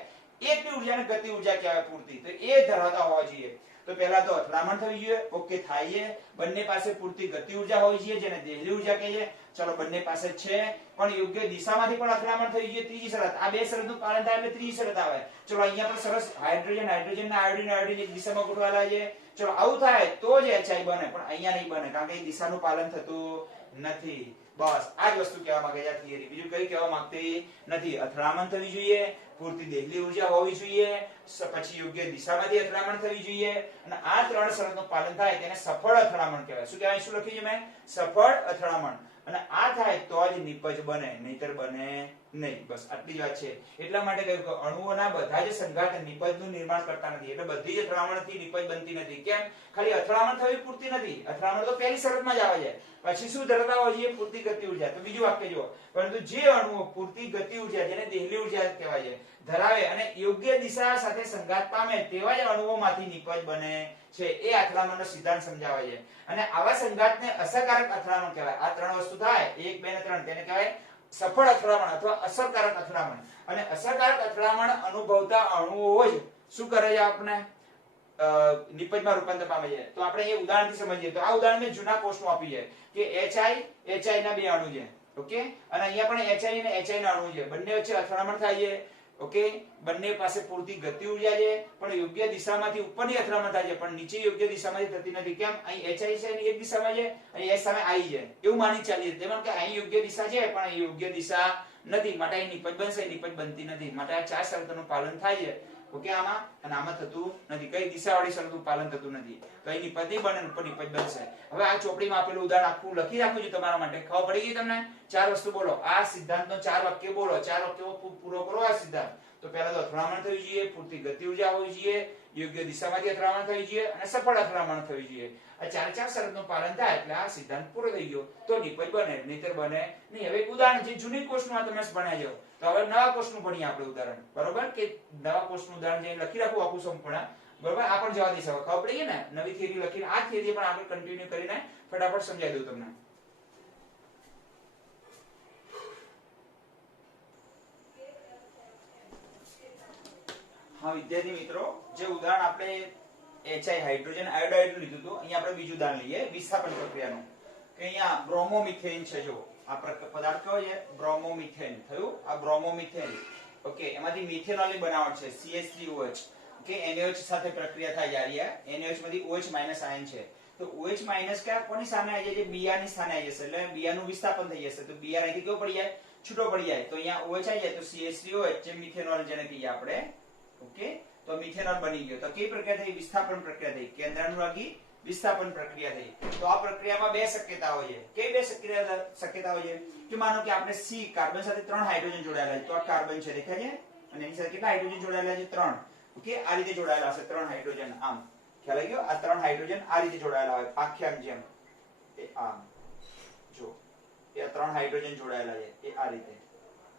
એટલી ઉર્જાને ગતિ ઉર્જા કહેવાય પૂરતી. તો એ ધરાવતા હોવા જોઈએ. તો પહેલા તો અથડામણ થવી જોઈએ. ઓકે, થાય છે. બંને પાસે પૂરતી ગતિ ઉર્જા હોવી જોઈએ, જેને દેહલી ઉર્જા કહે છે. ચલો બંને પાસે છે, પણ યોગ્ય દિશામાંથી પણ અથડામણ થવી જોઈએ. ત્રીજી શરત. આ બે શરતનું પાલન થાય એટલે ત્રીજી શરત આવે. ચલો અહીંયા પણ સરસ હાઇડ્રોજન ને આયોડિન એક દિશામાં ગોઠવાયેલા છે. ચલો આવું થાય તો જ HI બને, પણ અહીંયા નહીં બને કારણ કે એ દિશાનું પાલન થતું નથી. બસ આ જ વસ્તુ કહેવા માંગે છે થિયરી. બીજું કઈ કહેવા માંગતી નથી. અથડામણ થવી જોઈએ, પૂરતી દેહલી ઉર્જા હોવી જોઈએ, પછી યોગ્ય દિશામાંથી અથડામણ થવી જોઈએ, અને આ ત્રણ શરતનું પાલન થાય તેને સફળ અથડામણ કહેવાય. શું કહેવાય? શું લખ્યું છે મેં? સફળ અથડામણ. અને આ થાય તો જ નિપજ બને, નહીતર બને નહીં. બસ આટલી જ વાત છે. એટલા માટે કહ્યું કે અણુઓના બધા જ સંઘાત નિપજનું નિર્માણ કરતા નથી. એટલે બધી જ અથડામણથી નિપજ બનતી નથી. કેમ? ખાલી અથડામણ થવી પૂરતી નથી. અથડામણ તો પહેલી શરતમાં જ આવે છે. પછી શું ધરાવતા હોય છે? પૂરતી ગતિ ઉર્જા. તો બીજું વાક્ય જુઓ. પરંતુ જે અણુઓ પૂરતી ગતિ ઉર્જા, જેને દેહલી ઉર્જા કહેવાય છે, ધરાવે અને યોગ્ય દિશા સાથે સંઘાત પામે તેવા જ અણુઓમાંથી નિપજ બને છે. એ અથડામણનો સિદ્ધાંત સમજાવે છે. અને આવા સંઘાતને અસરકારક અથડામણ કહેવાય. આ ત્રણ વસ્તુ થાય, 1, 2 અને 3, તેને કહેવાય સફળ અથડામણ અથવા અસરકારક અથડામણ. અને અસરકારક અથડામણ અનુભવતા અણુઓ જ શું કરે છે? આપણે નિપજમાં રૂપાંતર પામે છે. તો આપણે એ ઉદાહરણથી સમજીએ. તો આ ઉદાહરણ મેં જૂના કોર્સમાં આપ્યું છે કે HI ના બે અણુ છે, ઓકે, અને અહીંયા પણ HI અને HI ના અણુ છે. બંને વચ્ચે અથડામણ થાય છે, ઓકે. બંને પાસે પૂરતી ગતિ ઉર્જા છે, પણ યોગ્ય દિશામાંથી ઉપરની અથડામણ થાય છે, પણ નીચે યોગ્ય દિશામાંથી થતી નથી. કેમ? અહીં HI છે એની એક દિશામાં છે, અહીં H સામે I છે, એવું માની ચાલીએ. તેમાં કે અહીં યોગ્ય દિશા છે પણ અહીં યોગ્ય દિશા નથી, માટે અહીં નિપજ બનશે, નિપજ બનતી નથી. માટે આ ચાર શરતોનું પાલન થાય છે, ઓકે, આમાં, અને આમાં થતું નથી. કઈ દિશાવાળી શરતનું પાલન થતું નથી. તો અહીં નિપજ નહીં બને, ઉપર નિપજ બનશે. હવે આ ચોપડીમાં આપેલું ઉદાહરણ આખું લખી રાખું છું તમારા માટે. ખબર પડી ગઈ તમને? ચાર વસ્તુ બોલો. આ સિદ્ધાંતનો 4 વાક્ય બોલો. 4 વાક્યો પૂરો કરો આ સિદ્ધાંત. તો પહેલા તો અથડામણ થવી જોઈએ, પૂરતી ગતિ ઉર્જા હોવી જોઈએ, યોગ્ય દિશામાંથી અથડામણ થવી જોઈએ, અને સફળ અથડામણ થવી જોઈએ. આ ચાર શરતનું પાલન થાય એટલે આ સિદ્ધાંત પૂરો થઈ ગયો. તો નિપજ બને, નહીતર બને નહીં. હવે એક ઉદાહરણ છે, જૂની કોર્સમાં તમે ભણ્યા છો, તો હવે નવા કોર્સનું ભણીએ આપણે ઉદાહરણ. બરોબર? કે નવા કોર્સનું ઉદાહરણ જે લખી રાખું આખું સંપૂર્ણ. બરોબર? આ પણ જવા દઈશ. હવે ખબર પડી ગઈ ને? નવી થિયરી લખીને આ થિયરી પણ આપણે કન્ટિન્યુ કરીને ફટાફટ સમજાવી દઉં તમને. હા વિદ્યાર્થી મિત્રો, જે ઉદાહરણ આપણે HI હાઇડ્રોજન આયોડાઇડ લીધું હતું, અહીંયા આપણે બીજું ઉદાહરણ લઈએ વિસ્થાપન પ્રક્રિયાનું. કે અહીંયા બ્રોમોમિથેન છે. જો આ પદાર્થ કયો છે? બ્રોમોમિથેન થયું. આ બ્રોમોમિથેન, ઓકે, એમાંથી મિથેનોલની બનાવટ છે, CH3OH, ઓકે. NaOH સાથે પ્રક્રિયા થાય जा रही है. NaOH માંથી OH- આયન છે. તો OH- ક્યાં કોની સામે આવી જાય? Br ની સ્થાને આવી જશે, એટલે Br નું વિસ્થાપન થઈ જશે. તો Br અહીંથી કેવું પડી જાય? છૂટો પડી જાય. તો અહીંયા OH આવી જાય તો CH3OH, જે મિથેનોલ જેને કહીએ આપણે, ઓકે. તો મિથેનોલ બની ગયો. તો કઈ પ્રક્રિયા થઈ? વિસ્થાપન પ્રક્રિયા થઈ. કેન્દ્રાનુરાગી વિસ્થાપન પ્રક્રિયા થઈ. તો આ પ્રક્રિયામાં બે શક્યતાઓ છે. કઈ બે શક્યતાઓ છે? કે માનો કે આપણે C કાર્બન સાથે 3 હાઇડ્રોજન જોડાયેલા છે. તો આ કાર્બન છે, દેખાય છે? અને એની સાથે કેટલા હાઇડ્રોજન જોડાયેલા છે? 3, ઓકે. આ રીતે જોડાયેલા હશે 3 હાઇડ્રોજન. આમ ખ્યાલ આવી ગયો? આ 3 હાઇડ્રોજન આ રીતે જોડાયેલા હોય, પાંખિયાની જેમ. એ આમ જો, એ 3 હાઇડ્રોજન જોડાયેલા છે, એ આ રીતે.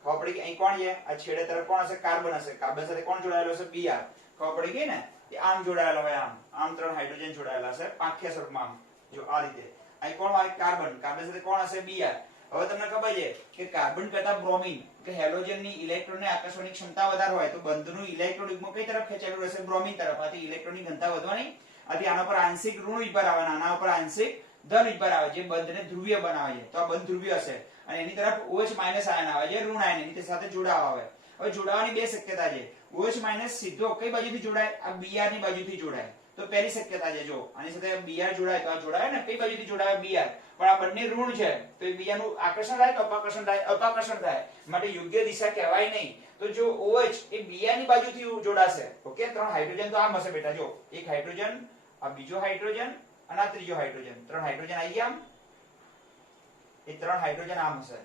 ખબર પડી કે અહીં કોણ છે? આ છેડે તરફ કોણ હશે? કાર્બન હશે. કાર્બન સાથે કોણ જોડાયેલો હશે? Br. ખબર પડી ગઈ ને? એ આમ જોડાયેલો હોય, આમ 3 હાઇડ્રોજન જોડાયેલા હશે પાંખિયા સ્વરૂપમાં. આમ જો આ રીતે. અહીં કોણ હોય? કાર્બન. કાર્બન સાથે કોણ હશે? Br. હવે તમને ખબર છે કે કાર્બન કરતા બ્રોમિન કે હેલોજનની ઇલેક્ટ્રોનને આકર્ષવાની ક્ષમતા વધારે હોય તો બંધનું ઇલેક્ટ્રોન યુગ્મ કઈ તરફ ખેંચાયેલું રહેશે? બ્રોમિન તરફ. આથી ઇલેક્ટ્રોનની ઘનતા વધવાની. આથી આના પર આંશિક ઋણ વિભાર આવવાના, આના ઉપર આંશિક ધન વીજભાર આવે જે બંધને ધ્રુવીય બનાવે છે, તો આ બંધ ધ્રુવીય હશે અને એની તરફ OH માઇનસ આયન આવે છે, ઋણ આયન એની સાથે જોડાવા આવે. હવે જોડાવાની બે શક્યતા છે. OH માઇનસ સીધો કઈ બાજુથી જોડાય? આ Br ની બાજુથી જોડાય. તો પહેલી શક્યતા છે, જો આની સાથે Br જોડાય તો આ જોડાય ને, કઈ બાજુથી જોડાય? Br. પણ આ બંને ઋણ છે તો એ Br નું આકર્ષણ થાય કે અપાકર્ષણ થાય? અપાકર્ષણ થાય, માટે યોગ્ય દિશા કહેવાય નહીં. તો જો OH એ Br ની બાજુથી જોડાશે, ઓકે, ત્રણ હાઇડ્રોજન તો આમ હશે બેટા, જો એક હાઇડ્રોજન, આ બીજો હાઇડ્રોજન અને આ ત્રીજો હાઇડ્રોજન, ત્રણ હાઇડ્રોજન આવી ગયા. એ ત્રણ હાઇડ્રોજન આમ હશે,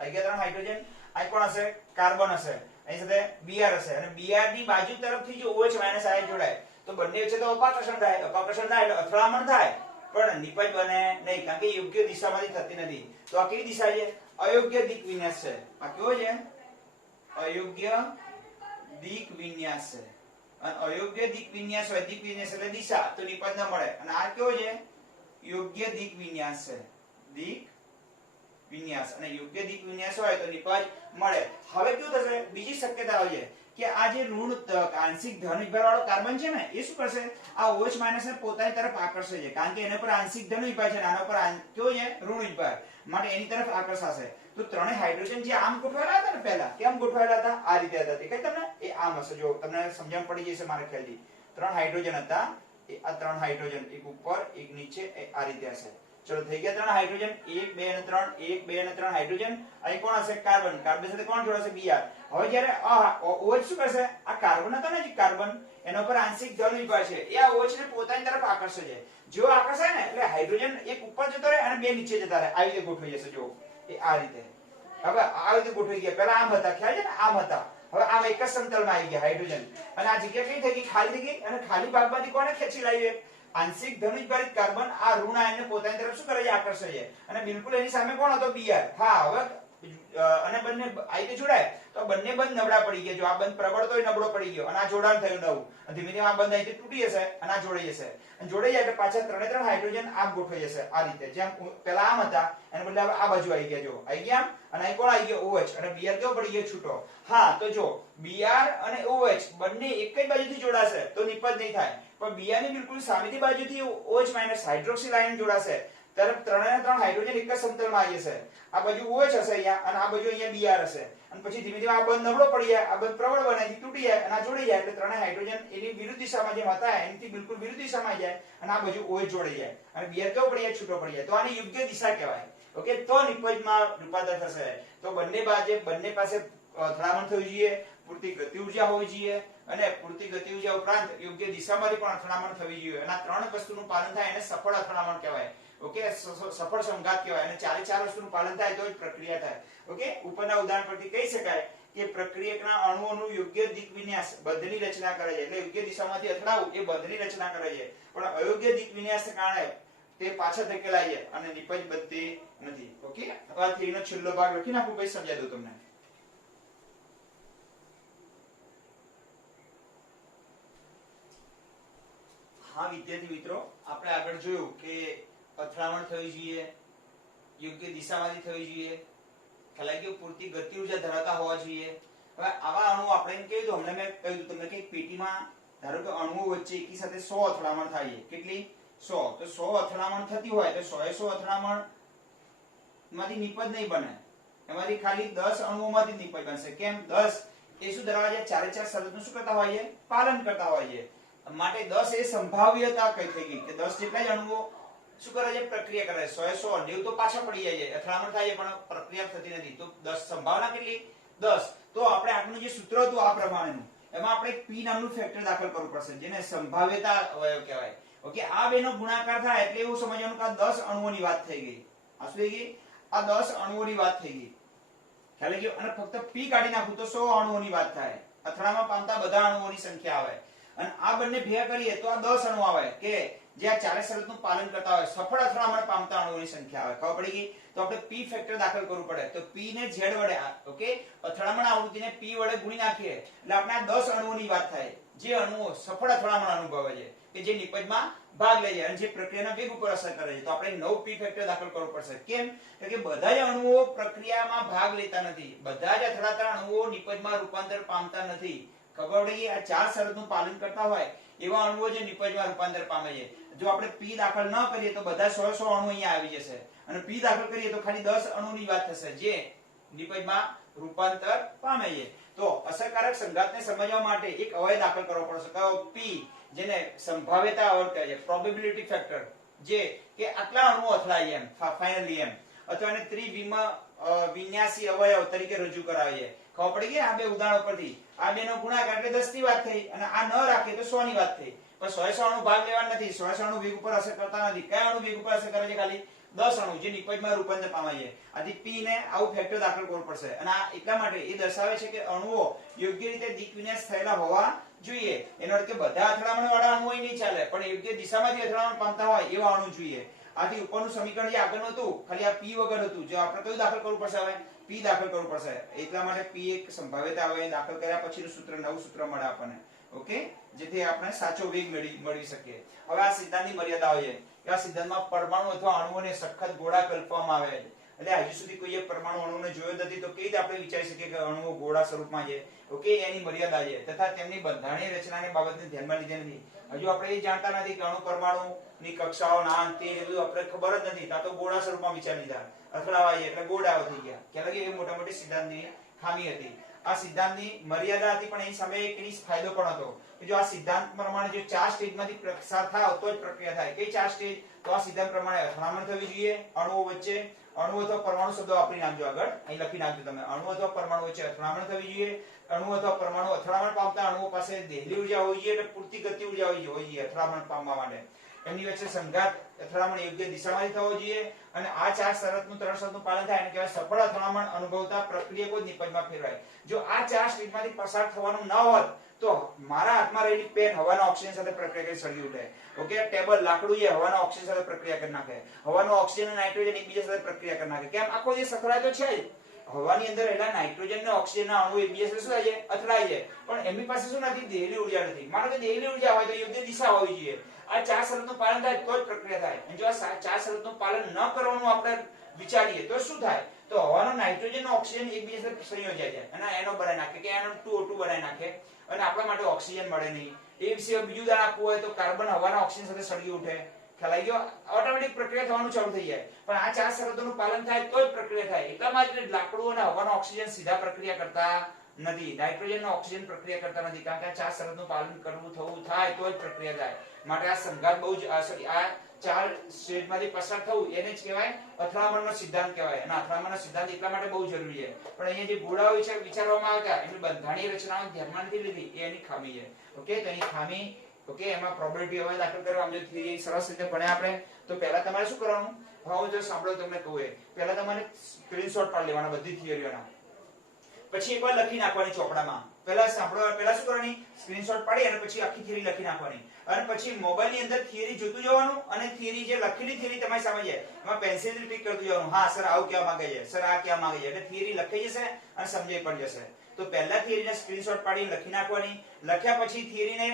આવી ગયા ત્રણ હાઇડ્રોજન. આ કોણ હશે? કાર્બન હશે, એની સાથે Br હશે અને Br ની બાજુ તરફથી જો OH માઇનસ આયન જોડાય તો બંને વચ્ચે તો અપાકર્ષણ થાય. અપાકર્ષણ થાય એટલે અથડામણ થાય, પણ નિપજ બને નહીં, કારણ કે યોગ્ય દિશામાંથી થતી નથી. તો આ કેવી દિશા છે? અયોગ્ય દિક વિન્યાસ છે. આ કેવો છે? અયોગ્ય દિક વિન્યાસ છે. અને અયોગ્ય દિક વિન્યાસ હોય, દિક વિન્યાસ એટલે દિશા, તો નિપજ ન મળે. અને આ કેવો છે? યોગ્ય દિક વિન્યાસ છે. દિક વિન્યાસ, અને યોગ્ય દિક વિન્યાસ હોય તો નિપજ મળે. હવે શું થશે? બીજી શક્યતા આવે છે કે આ જે ઋણ આંશિક ધન વિભાર વાળો કાર્બન છે ને, એ શું કરશે? આ OH માઇનસ ને પોતાની તરફ આકર્ષે છે, કારણ કે એના પર આંશિક ધન વિભાર છે, આના પર કેવો છે? ઋણ વિભાર, માટે એની તરફ આકર્ષાશે. તો ત્રણેય હાઇડ્રોજન જે આમ ગોઠવાયેલા હતા ને, પહેલા કેમ ગોઠવાયેલા હતા? આ રીતે હતા. દેખાય તમને? એ આમ હશે, જો તમને સમજણ પડી જશે મારા ખ્યાલથી. ત્રણ હાઇડ્રોજન હતા, આ ત્રણ હાઇડ્રોજન, એક ઉપર એક નીચે, આ રીતે હશે. ચલો થઈ ગયા ત્રણ હાઇડ્રોજન, 1 2 અને 3, 1 2 અને 3 હાઇડ્રોજન. અહીં કોણ હશે? કાર્બન. કાર્બન સાથે કોણ જોડાશે? Br. હવે જ્યારે OH શું કરશે? આ કાર્બન હતો ને, જે કાર્બન, એના પર આંશિક ધન વિભાર છે, એ આ OH ને પોતાની તરફ આકર્ષે છે. જો આકર્ષાય ને એટલે હાઇડ્રોજન એક ઉપર જતો રહે અને બે નીચે જતા રહે, આવી રીતે ગોઠવાઈ જશે. જો એ આ રીતે, હવે આ રીતે ગોઠવાઈ ગયા. પહેલા આમ હતા, ખ્યાલ છે ને? આમ હતા. હવે આમ એક જ સમતલમાં આવી ગયા હાઇડ્રોજન, અને આ જગ્યા કઈ થઈ ગઈ? ખાલી થઈ ગઈ. અને ખાલી ભાગમાંથી કોને ખેંચી લાવીએ? આંશિક ધન વિભારિત કાર્બન આ ઋણ આયનને પોતાની તરફ શું કરે છે? આકર્ષે છે. અને બિલકુલ એની સામે કોણ હતો? Br. હા, હવે અને બંને આ રીતે જોડાય તો બંને બંધ નબળા પડી ગયા. જો આ બંધ પ્રબળ તો નબળો પડી ગયો અને આ જોડાણ થયું નવું. ધીમે ધીમે આ બંધ અહીંથી તૂટી જશે અને આ જોડાઈ જશે. અને જોડાઈ જાય એટલે પાછા ત્રણે ત્રણ હાઇડ્રોજન આમ ગોઠવાઈ જશે, આ રીતે. જેમ પેલા આમ હતા એને બદલે હવે આ બાજુ આવી ગયા. જો આવી ગયા આમ, અને અહીં કોણ આવી ગયો? OH. અને Br કેવો પડી ગયો? છૂટો. હા, તો જો Br અને OH બંને એક જ બાજુથી જોડાશે તો નિપજ નહીં થાય, પણ Br ની બિલકુલ સામેની બાજુથી OH માઇનસ હાઇડ્રોક્સિલ આયન જોડાશે ત્યારે ત્રણે ત્રણ હાઇડ્રોજન એક જ સમતલમાં આવી જશે. આ બાજુ OH હશે અહીંયા, અને આ બાજુ અહીંયા Br હશે. અને પછી ધીમે ધીમે આ બંધ નબળો પડી જાય, આ બંધ પ્રબળ બને, તૂટી જાય અને આ જોડાઈ જાય, એટલે ત્રણે હાઇડ્રોજન એની વિરુદ્ધ દિશામાં જેમ હતા એનાથી બિલકુલ વિરુદ્ધ દિશામાં આવી જાય, અને આ બાજુ OH જોડાઈ જાય અને Br કેવો પડી જાય? છૂટો પડી જાય. તો આની યોગ્ય દિશા કહેવાય. ઓકે, તો નિપજમાં રૂપાંતર થશે. તો બંને પાસે અથડામણ થવી જોઈએ, પૂરતી ગતિ ઉર્જા હોવી જોઈએ, અને પૂરતી ગતિ ઉર્જા ઉપરાંત યોગ્ય દિશામાંથી પણ અથડામણ થવી જોઈએ. અને આ ત્રણ વસ્તુનું પાલન થાય એને સફળ અથડામણ કહેવાય. ઓકે, સફળ સંઘાત કહેવાય. અને ચારે ચાર વસ્તુનું પાલન થાય તો જ પ્રક્રિયા થાય. ઓકે, ઉપરના ઉદાહરણ પરથી કહી શકાય કે પ્રક્રિયકના અણુઓનું યોગ્ય દિક વિન્યાસ બંધની રચના કરે છે. એટલે યોગ્ય દિશામાંથી અથડાવું એ બંધની રચના કરે છે, પણ અયોગ્ય દિક વિન્યાસને કારણે તે પાછા ધકેલાય છે અને નિપજ બનતી નથી. ઓકે, આ થિયરીનો છેલ્લો ભાગ લખી નાખું, પછી સમજાવી દઉં તમને. હા વિદ્યાર્થી મિત્રો, આપણે આગળ જોયું કે અથડામણ થવી જોઈએ, યોગ્ય દિશામાંથી થવી જોઈએ, ખ્યાલ આવી ગયો, પૂરતી ગતિ ઉર્જા ધરાવતા હોવા જોઈએ. હવે આવા અણુ આપણે એમ કહ્યું હતું, હમણાં મેં કહ્યું હતું તમને કે પેટીમાં ધારો કે અણુઓ વચ્ચે એકી સાથે 100 અથડામણ થાય છે. કેટલી? 100. તો 100 અથડામણ થતી હોય તો 100 અથડામણ માંથી નિપજ નહીં બને, એમાંથી ખાલી 10 અણુઓમાંથી નિપજ બનશે. કેમ? 10 એ શું ધરાવે છે? ચારે ચાર શરતનું શું કરતા હોય છે? પાલન કરતા હોય છે. માટે 10 એ સંભાવ્યતા કઈ થઈ ગઈ કે 10 જેટલા જ અણુઓ શું કરે છે? પ્રક્રિયા કરે છે. 100 90 તો પાછા પડી જાય છે, અથડામણ થાય છે પણ પ્રક્રિયા થતી નથી. તો 10 સંભાવના કેટલી? 10. તો આપણે આપણું જે સૂત્ર હતું આ પ્રમાણેનું, એમાં આપણે P નામનું ફેક્ટર દાખલ કરવું પડશે, જેને સંભાવ્યતા અવયવ કહેવાય. ઓકે, આ બેનો ગુણાકાર થાય એટલે એવું સમજવાનું કે આ 10 અણુઓની વાત થઈ ગઈ. આ શું થઈ ગઈ? આ 10 અણુઓની વાત થઈ ગઈ. ખ્યાલ આવી ગયો? અને ફક્ત P કાઢી નાખું તો 100 અણુઓની વાત થાય. અથડામણ પામતા બધા અણુઓની સંખ્યા આવે. અને આ બંને ભેગા કરીએ તો આ 10 અણુ આવે કે જે આ ચારે શરતનું પાલન કરતા હોય, સફળ અથડામણ પામતા અણુઓની સંખ્યા આવે. ખબર પડી ગઈ? તો આપણે P ફેક્ટર દાખલ કરવું પડે. તો P ને Z વડે, ઓકે, અથડામણ આવૃત્તિને P વડે ગુણી નાખીએ એટલે આપણે આ 10 અણુઓની વાત થાય, જે અણુઓ સફળ અથડામણ અનુભવે છે, કે જે નિપજમાં ભાગ લે છે અને જે પ્રક્રિયાના વેગ ઉપર અસર કરે છે. તો આપણે 9 P ફેક્ટર દાખલ કરવું પડશે. કેમ? કે બધા જ અણુઓ પ્રક્રિયામાં ભાગ લેતા નથી, બધા જ અથડાતા અણુઓ નિપજમાં રૂપાંતર પામતા નથી. ખબર પડી? આ ચાર શરતનું પાલન કરતા હોય એવા અણુઓ જે નિપજમાં રૂપાંતર પામે છે. જો આપણે p દાખલ ન કરીએ તો બધા 100 અણુ અહીંયા આવી જશે અને p દાખલ કરીએ તો ખાલી 10 અણુની વાત થશે જે નિપજમાં રૂપાંતર પામે છે. તો અસરકારક સંઘાતને સમજવા માટે એક અવયવ દાખલ કરવો પડશે કયો p જેને સંભાવ્યતા અવયવ કહે છે પ્રોબેબિલિટી ફેક્ટર જે કે આટલા અણુઓ અથડાય એમ ફાઇનલી એમ અથવા એને વિન્યાસી અવયવ તરીકે રજૂ કરાવે છે. ખબર પડી ગઈ આ બે ઉદાહરણો પરથી આ બેનો ગુણાકાર એટલે 10 ની વાત થઈ અને આ ન રાખે તો 100 ની વાત થઈ પણ 100 અણુ ભાગ લેવા નથી 100 અણુ વેગ ઉપર અસર કરતા નથી કયા અણુ વેગ ઉપર અસર કરે છે ખાલી 10 અણુ જે નિપજમાં રૂપાંતર પામે છે. આથી p ને આવું ફેક્ટર દાખલ કરવું પડશે અને આ એટલા માટે એ દર્શાવે છે કે અણુઓ યોગ્ય રીતે દિક વિન્યાસ થયેલા હોવા જોઈએ. એનો અર્થ કે બધા અથડામણ વાળા અણુઓ નહીં ચાલે પણ યોગ્ય દિશામાં જે અથડામણ પામતા હોય એવા અણુ જોઈએ. આથી ઉપરનું સમીકરણ જે આગળનું હતું ખાલી આ p વગર હતું જો આપણે કયું દાખલ કરવું પડશે હવે p દાખલ કરવું પડશે એટલા માટે p એક સંભાવ્યતા અવયવ દાખલ કર્યા પછીનું સૂત્ર નવું સૂત્ર મળે આપણને ઓકે જેથી આપણે સાચો વેગ મેળવી શકીએ. હવે આ સિદ્ધાંતની મર્યાદાઓ છે કે આ સિદ્ધાંતમાં પરમાણુ અથવા અણુઓને સખત ગોળા કલ્પવામાં આવે છે એટલે હજુ સુધી કોઈએ પરમાણુ અણુને જોયો નથી તો કઈ રીતે આપણે વિચારી શકીએ કે અણુઓ ગોળા સ્વરૂપમાં છે ઓકે એની મર્યાદા છે તથા તેમની બંધારણીય રચનાની બાબતને ધ્યાનમાં લીધી નથી. હજુ આપણે એ જાણતા નથી કે અણુ પરમાણુની કક્ષાઓ નામ તે બધું આપણે ખબર જ નથી તા તો ગોળા સ્વરૂપમાં વિચારી લીધા અથડાવાય એટલે ગોળાઓ થઈ ગયા ખ્યાલ કે એ મોટા મોટી સિદ્ધાંતની ખામી હતી. આ સિદ્ધાંતની મર્યાદા હતી પણ એની સામે એક ફાયદો પણ હતો કે જો આ સિદ્ધાંત પ્રમાણે જો 4 સ્ટેજમાંથી પસાર થાય તો જ પ્રક્રિયા થાય. કઈ 4 સ્ટેજ તો આ સિદ્ધાંત પ્રમાણે અથડામણ થવી જોઈએ અણુઓ વચ્ચે અણુ અથવા પરમાણુ શબ્દ વાપરી નાખજો આગળ અહીં લખી નાખજો તમે અણુ અથવા પરમાણુ વચ્ચે અથડામણ થવી જોઈએ. અણુ અથવા પરમાણુ અથડામણ પામતા અણુઓ પાસે દેહલી ઉર્જા હોવી જોઈએ એટલે પૂરતી ગતિ ઉર્જા હોવી જોઈએ અથડામણ પામવા માટે. એમની વચ્ચે સંઘાત અથડામણ યોગ્ય દિશામાં થવો જોઈએ અને આ 4 શરતનું 3 શરતનું પાલન થાય એને કહેવાય સફળ અથડામણ અનુભવતા પ્રક્રિયકો નિપજમાં ફેરવાય. જો આ 4 સ્ટેજમાંથી પસાર થવાનું ન હોત તો મારા હાથમાં રહેલી પેન હવાના ઓક્સિજન સાથે પ્રક્રિયા કરી સળગી ઉઠે ઓકે ટેબલ લાકડું એ હવાના ઓક્સિજન સાથે પ્રક્રિયા કરી નાખે હવાનો ઓક્સિજન અને નાઇટ્રોજન એકબીજા સાથે પ્રક્રિયા કરી નાખે કેમ આખો જે સખડાય તો છે જ હવાની અંદર રહેલા નાઇટ્રોજન અને ઓક્સિજન ના અણુ એકબીજા સાથે શું થાય છે અથડાય છે પણ એમની પાસે શું નથી દેહલી ઉર્જા નથી. માનો કે દેહલી ઉર્જા હોય તો યોગ્ય દિશા હોવી જોઈએ. આ 4 શરતનું પાલન થાય તો જ પ્રક્રિયા થાય અને જો આ 4 શરતનું પાલન ન કરવાનું આપણે વિચારીએ તો શું થાય તો હવાનો નાઇટ્રોજન અને ઓક્સિજન એકબીજા સાથે સંયોજાય છે અને એનો બનાવી નાખે કે એનો 2O2 બનાવી નાખે અને આપણા માટે ઓક્સિજન મળે નહીં. એ સિવાય બીજું દાણ આપવું હોય તો કાર્બન હવાના ઓક્સિજન સાથે સળગી ઉઠે ખ્યાલ આવી ગયો ઓટોમેટિક પ્રક્રિયા થવાનું ચાલુ થઈ જાય. પણ આ 4 શરતોનું પાલન થાય તો જ પ્રક્રિયા થાય. એટલા માટે લાકડું અને હવાનો ઓક્સિજન સીધા પ્રક્રિયા કરતા નથી નાઇટ્રોજન અને ઓક્સિજન પ્રક્રિયા કરતા નથી કારણ કે આ 4 શરતનું પાલન કરવું થવું થાય તો જ પ્રક્રિયા થાય. માટે આ સંઘાત બહુ જ આ 4 સ્ટેજમાંથી પસાર થવું એને જ કહેવાય અથડામણનો સિદ્ધાંત કહેવાય અને અથડામણનો સિદ્ધાંત એટલા માટે બહુ જરૂરી છે. પણ અહીંયા જે ગોળાઓ છે વિચારવામાં આવ્યા એની બંધારણીય રચનાઓ ધ્યાનમાં નથી લીધી એ એની ખામી છે ઓકે તો એની ખામી ઓકે એમાં પ્રોબેબિલિટી અવયવ દાખલ કરવા આમ જો થિયરી સરસ રીતે ભણ્યા આપણે તો પહેલા તમારે શું કરવાનું હું જો સાંભળો તમને કહું એ પહેલા તમારે સ્ક્રીનશોટ પાડી લેવાના બધી થિયરીઓના પછી એકવાર લખી નાખવાની ચોપડામાં પહેલા સાંભળો પહેલા શું કરવાની સ્ક્રીનશોટ પાડી અને પછી આખી થિયરી લખી નાખવાની અને પછી મોબાઈલ ની અંદર થિયરી જોતું જવાનું અને થિયરી જે લખેલી થિયરી તમારી સામે છે એમાં પેન્સિલથી ટિક કરતું જવાનું હા સર આવું કહેવા માંગે છે સર આ કહેવા માંગે છે એટલે થિયરી લખાઈ જશે અને સમજાઈ પણ જશે. તો પહેલા થિયરીને સ્ક્રીનશોટ પાડીને લખી નાખવાની લખ્યા પછી થિયરીને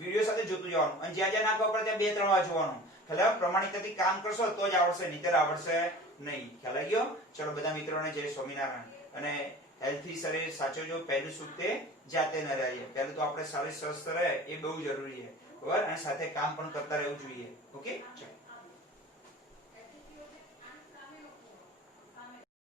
વિડિયો સાથે જોતું જવાનું અને જ્યાં જ્યાં નાખવા પડે ત્યાં 2-3 વાર જોવાનું. ખ્યાલ પ્રમાણિકતાથી કામ કરશો તો જ આવડશે નહીતર આવડશે નહીં. ખ્યાલ આવી ગયો. ચલો બધા મિત્રોને જય સ્વામિનારાયણ અને હેલ્થી શરીર સાચવજો પહેલું સુખ તે જાતે ન રહીએ. પહેલું તો આપણે શરીર સ્વસ્થ રહે એ બહુ જરૂરી છે બરાબર અને સાથે કામ પણ કરતા રહેવું જોઈએ. ઓકે ચલો.